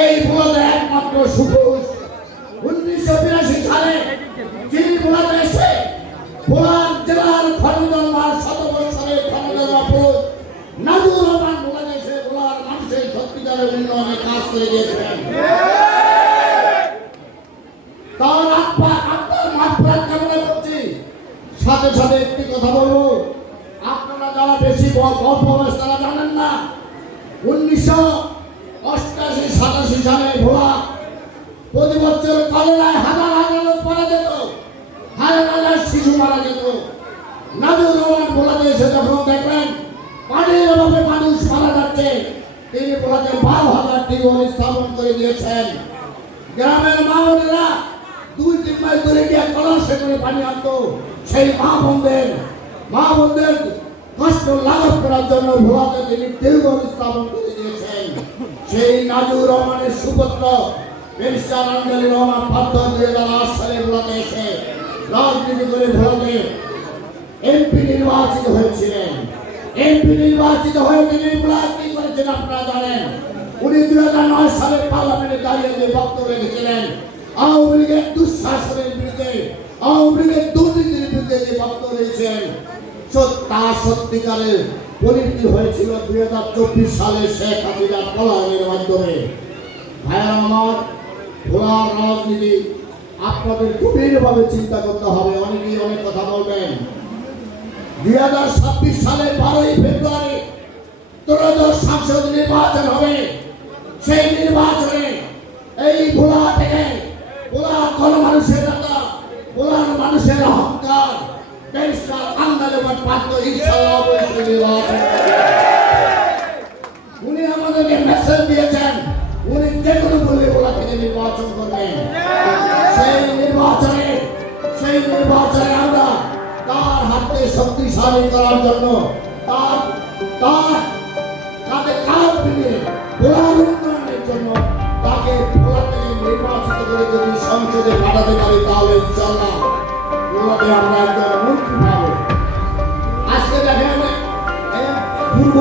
এই ভোলাদের একমাত্র সুপুরুষ উনিশশো বিরাশি সালে যিনি ভোলাতে এসে ভোলার জেলার খনজন্মার শত বছরের খনজন্মা পুরুষ নাজুর রহমান এসে ভোলার মানুষের সত্যিকারের উন্নয়নে কাজ করে দিয়েছেন তার আত্মা, আত্মার মাত্রা কামনা করছি? সাথে সাথে একটি কথা বলব। আপনারা যারা বেশি গল্প তারা জানেন না। উনিশশো সাতাশি সালে ভোলা প্রতি বছর কলেরায় হাজার হাজার লোক মারা যেত, হাজার হাজার শিশু মারা যেত। নাজুর রহমান ভোলাতে যখন দেখলেন, পানির অভাবে মানুষ মারা যাচ্ছে, তিনি বারো হাজার টিউবওয়েল স্থাপন করে দিয়েছেন। গ্রামের মা দুই, তিন মাইল দূরে গিয়ে পানি আনতো, সেই মা বোনদের মা বোনদের কষ্ট লাঘব করার জন্য ভোলাতে তিনি টিউবওয়েল স্থাপন করে সেই নাজুর রহমানের সুপুত্র ব্যারিস্টার আঞ্জলি রহমান পাত্র দুই হাজার আট সালে ভোলাতে এসে রাজনীতি করে ভোলাতে এমপি নির্বাচিত হয়েছিলেন। এমপি নির্বাচিত হয়ে তিনি কি করেছেন আপনারা জানেন? উনি দুই হাজার নয় সালে পার্লামেন্টে দাঁড়িয়ে যে বক্তব্য রেখেছিলেন, আওয়ামী লীগের দুঃশাসনের বিরুদ্ধে, আওয়ামী লীগের দুর্নীতির বিরুদ্ধে যে বক্তব্য রেখেছেন সত- তা সত্যিকারের পরিণতি হয়েছিল দুই হাজার চব্বিশ সালে শেখ হাসিনার পলায়নের মাধ্যমে। ভাইয়া, আমার ভোলার রাজনীতি আপনাদের গভীরভাবে চিন্তা করতে হবে, অনেকেই অনেক কথা বলবেন। দুই হাজার ছাব্বিশ সালে বারোই ফেব্রুয়ারি ত্রয়োদশ সংসদ নির্বাচন হবে। সেই নির্বাচনে এই ভোলা থেকে ভোলা কোন মানুষের নেতা ভোলার মানুষের অহংকার উনি আমাদেরকে মেসেজ দিয়েছেন, উনি যে কোনো মূল্যে ভোলা থেকে নির্বাচন করবেন। সেই নির্বাচনে সেই নির্বাচনে আমরা তার হাতে শক্তিশালী করার জন্য তার তার তাকে কাজ ভোলার উন্নয়নের জন্য তাকে ভোলা নির্বাচিত করে যদি সংসদে পাঠাতে পারি তাহলে ইনশাল্লাহ ভোলাতে আমরা একজন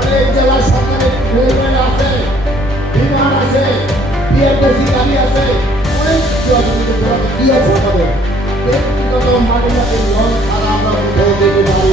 অনেক জেলার সরকারের রেলওয়ে আছে বিমান আছে বিএমডিসি গাড়ি আছে অনেক কিছু আছে কিন্তু কি আছে আমাদের ব্যক্তিগত মানুষ আছে লঞ্চ ছাড়া আমরা বলতে পারি